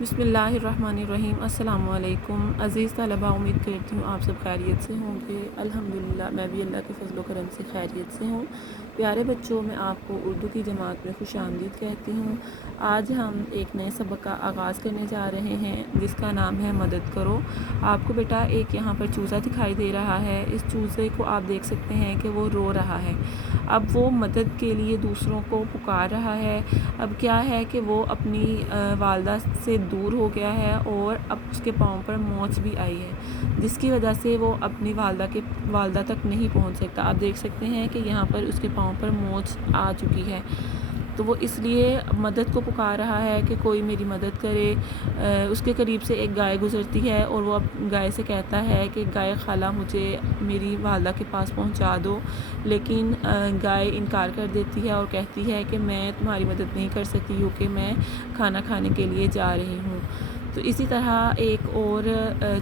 बिस्मिल्लाहिर्रहमानिर्रहीम। अस्सलाम वालेकुम अज़ीज़ तलबा, उम्मीद करती हूँ आप सब खैरियत से होंगे। अल्हम्दुलिल्लाह मैं भी अल्लाह के फज़ल व करम से खैरियत से हूँ। प्यारे बच्चों, मैं आपको उर्दू की जमात में खुशामदीद कहती हूँ। आज हम एक नए सबक का आगाज़ करने जा रहे हैं जिसका नाम है मदद करो। आपको बेटा एक यहाँ पर चूज़ा दिखाई दे रहा है। इस चूज़े को आप देख सकते हैं कि वो रो रहा है। अब वो मदद के लिए दूसरों को पुकार रहा है। अब क्या है कि वो अपनी वालदा से दूर हो गया है और अब उसके पाँव पर मोच भी आई है, जिसकी वजह से वो अपनी वालदा तक नहीं पहुंच सकता। आप देख सकते हैं कि यहाँ पर उसके पाँव पर मोच आ चुकी है, तो वो इसलिए मदद को पुकार रहा है कि कोई मेरी मदद करे। उसके करीब से एक गाय गुज़रती है और वो अब गाय से कहता है कि गाय खाला मुझे मेरी वालदा के पास पहुंचा दो, लेकिन गाय इनकार कर देती है और कहती है कि मैं तुम्हारी मदद नहीं कर सकती क्योंकि मैं खाना खाने के लिए जा रही हूँ। तो इसी तरह एक और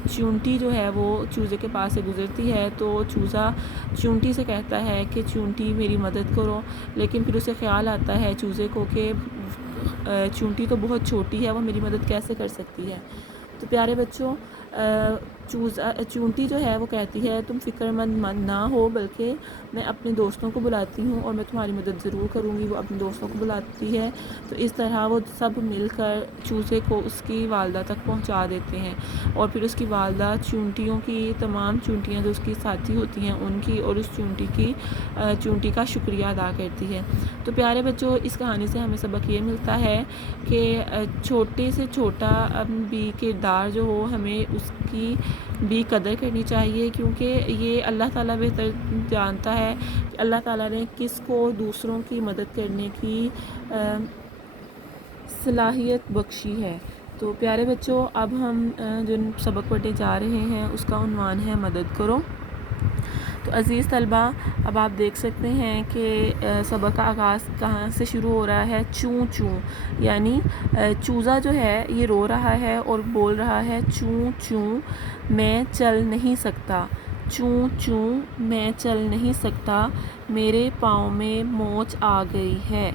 चूंटी जो है वो चूज़े के पास से गुज़रती है, तो चूज़ा चूंटी से कहता है कि चूंटी मेरी मदद करो, लेकिन फिर उसे ख़्याल आता है चूज़े को कि चूंटी तो बहुत छोटी है, वो मेरी मदद कैसे कर सकती है। तो प्यारे बच्चों, चूंटी जो है वो कहती है तुम फ़िक्रमंद ना हो, बल्कि मैं अपने दोस्तों को बुलाती हूँ और मैं तुम्हारी मदद ज़रूर करूँगी। वो अपने दोस्तों को बुलाती है, तो इस तरह वो सब मिलकर चूज़े को उसकी वालदा तक पहुँचा देते हैं और फिर उसकी वालदा चूंटियों की तमाम चूंटियाँ जो उसकी साथी होती हैं उनकी और उस चूंटी का शुक्रिया अदा करती है। तो प्यारे बच्चों, इस कहानी से हमें सबक ये मिलता है कि छोटे से छोटा भी किरदार जो हो हमें उसकी भी कदर करनी चाहिए, क्योंकि ये अल्लाह ताला बेहतर जानता है कि अल्लाह ताला ने किसको दूसरों की मदद करने की सलाहियत बख्शी है। तो प्यारे बच्चों, अब हम जो सबक पढ़ने जा रहे हैं उसका उन्वान है मदद करो। तो अज़ीज़ तलबा, अब आप देख सकते हैं कि सबक का आगाज़ कहाँ से शुरू हो रहा है। चूँ चूँ, यानी चूज़ा जो है ये रो रहा है और बोल रहा है चूँ चूँ मैं चल नहीं सकता, चूँ चूँ मैं चल नहीं सकता, मेरे पाँव में मोच आ गई है,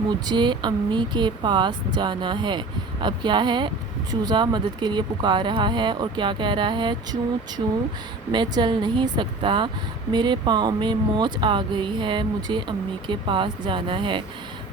मुझे अम्मी के पास जाना है। अब क्या है, चूज़ा मदद के लिए पुकार रहा है और क्या कह रहा है, चूँ चूँ मैं चल नहीं सकता, मेरे पाँव में मोच आ गई है, मुझे अम्मी के पास जाना है।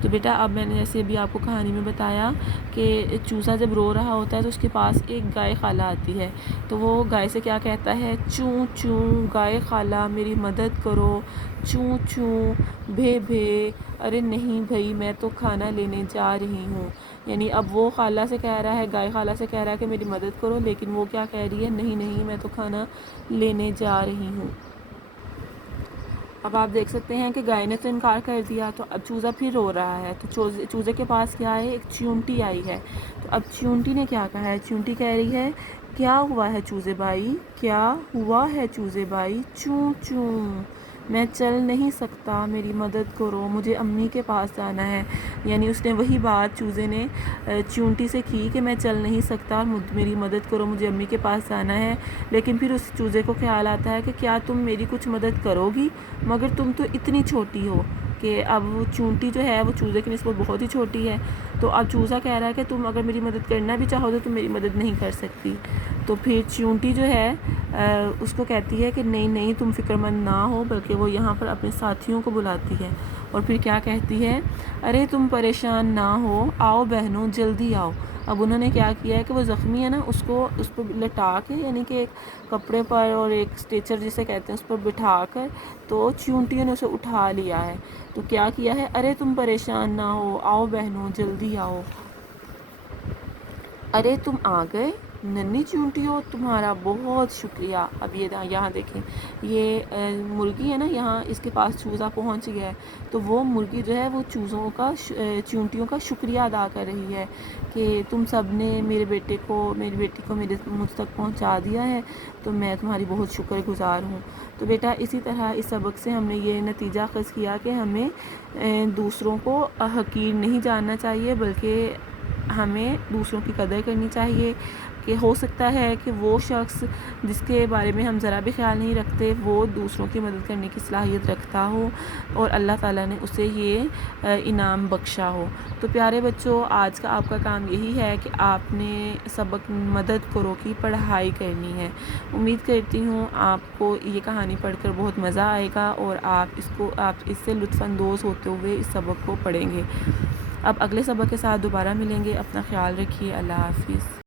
तो बेटा, अब मैंने जैसे अभी आपको कहानी में बताया कि चूज़ा जब रो रहा होता है तो उसके पास एक गाय खाला आती है, तो वो गाय से क्या कहता है, चूँ चूँ गाय खाला मेरी मदद करो, चूँ चूँ भे भे अरे नहीं भाई मैं तो खाना लेने जा रही हूँ। यानी अब वो खाला से कह रहा है, गाय खाला से कह रहा है कि मेरी मदद करो, लेकिन वो क्या कह रही है, नहीं नहीं मैं तो खाना लेने जा रही हूँ। अब आप देख सकते हैं कि गाय ने तो इनकार कर दिया, तो अब चूज़ा फिर रो रहा है। तो चूज़े के पास क्या है, एक चूंटी आई है। तो अब चूंटी ने क्या कहा है, चूंटी कह रही है क्या हुआ है चूज़े भाई, क्या हुआ है चूज़े भाई, चूँ चूँ मैं चल नहीं सकता, मेरी मदद करो, मुझे अम्मी के पास जाना है। यानी उसने वही बात चूज़े ने चूंटी से की कि मैं चल नहीं सकता, मेरी मदद करो, मुझे अम्मी के पास जाना है। लेकिन फिर उस चूज़े को ख्याल आता है कि क्या तुम मेरी कुछ मदद करोगी, मगर तुम तो इतनी छोटी हो कि अब वो चूंटी जो है वो चूज़े की निस्बत बहुत ही छोटी है। तो अब चूज़ा कह रहा है कि तुम अगर मेरी मदद करना भी चाहो तो तुम मेरी मदद नहीं कर सकती। तो फिर चूंटी जो है उसको कहती है कि नहीं नहीं तुम फ़िक्रमंद ना हो, बल्कि वो यहाँ पर अपने साथियों को बुलाती है और फिर क्या कहती है, अरे तुम परेशान ना हो, आओ बहनों जल्दी आओ। अब उन्होंने क्या किया है कि वो ज़ख्मी है ना, उसको उस पर लटा के, यानी कि एक कपड़े पर और एक स्ट्रेचर जिसे कहते हैं उस पर बिठा कर, तो चूंटियों ने उसे उठा लिया है। तो क्या किया है, अरे तुम परेशान ना हो, आओ बहनों जल्दी आओ। अरे तुम आ गए नन्ही चूंटियों, तुम्हारा बहुत शुक्रिया। अब ये यहाँ देखें, ये मुर्गी है ना, यहाँ इसके पास चूज़ा पहुँच गया है, तो वो मुर्गी जो है वो चूंटियों का शुक्रिया अदा कर रही है कि तुम सब ने मेरी बेटी को मुझ तक पहुँचा दिया है, तो मैं तुम्हारी बहुत शुक्रगुज़ार हूँ। तो बेटा, इसी तरह इस सबक से हमने ये नतीजा अख़ज़ किया कि हमें दूसरों को हक़ीर नहीं जानना चाहिए, बल्कि ہمیں دوسروں کی قدر کرنی چاہیے، کہ ہو سکتا ہے کہ وہ شخص جس کے بارے میں ہم ذرا بھی خیال نہیں رکھتے وہ دوسروں کی مدد کرنے کی صلاحیت رکھتا ہو اور اللہ تعالیٰ نے اسے یہ انعام بخشا ہو۔ تو پیارے بچوں، آج کا آپ کا کام یہی ہے کہ آپ نے سبق مدد کرو کی پڑھائی کرنی ہے۔ امید کرتی ہوں آپ کو یہ کہانی پڑھ کر بہت مزہ آئے گا اور آپ اس سے لطف اندوز ہوتے ہوئے اس سبق کو پڑھیں گے۔ اب اگلے سبق کے ساتھ دوبارہ ملیں گے۔ اپنا خیال رکھیے۔ اللہ حافظ۔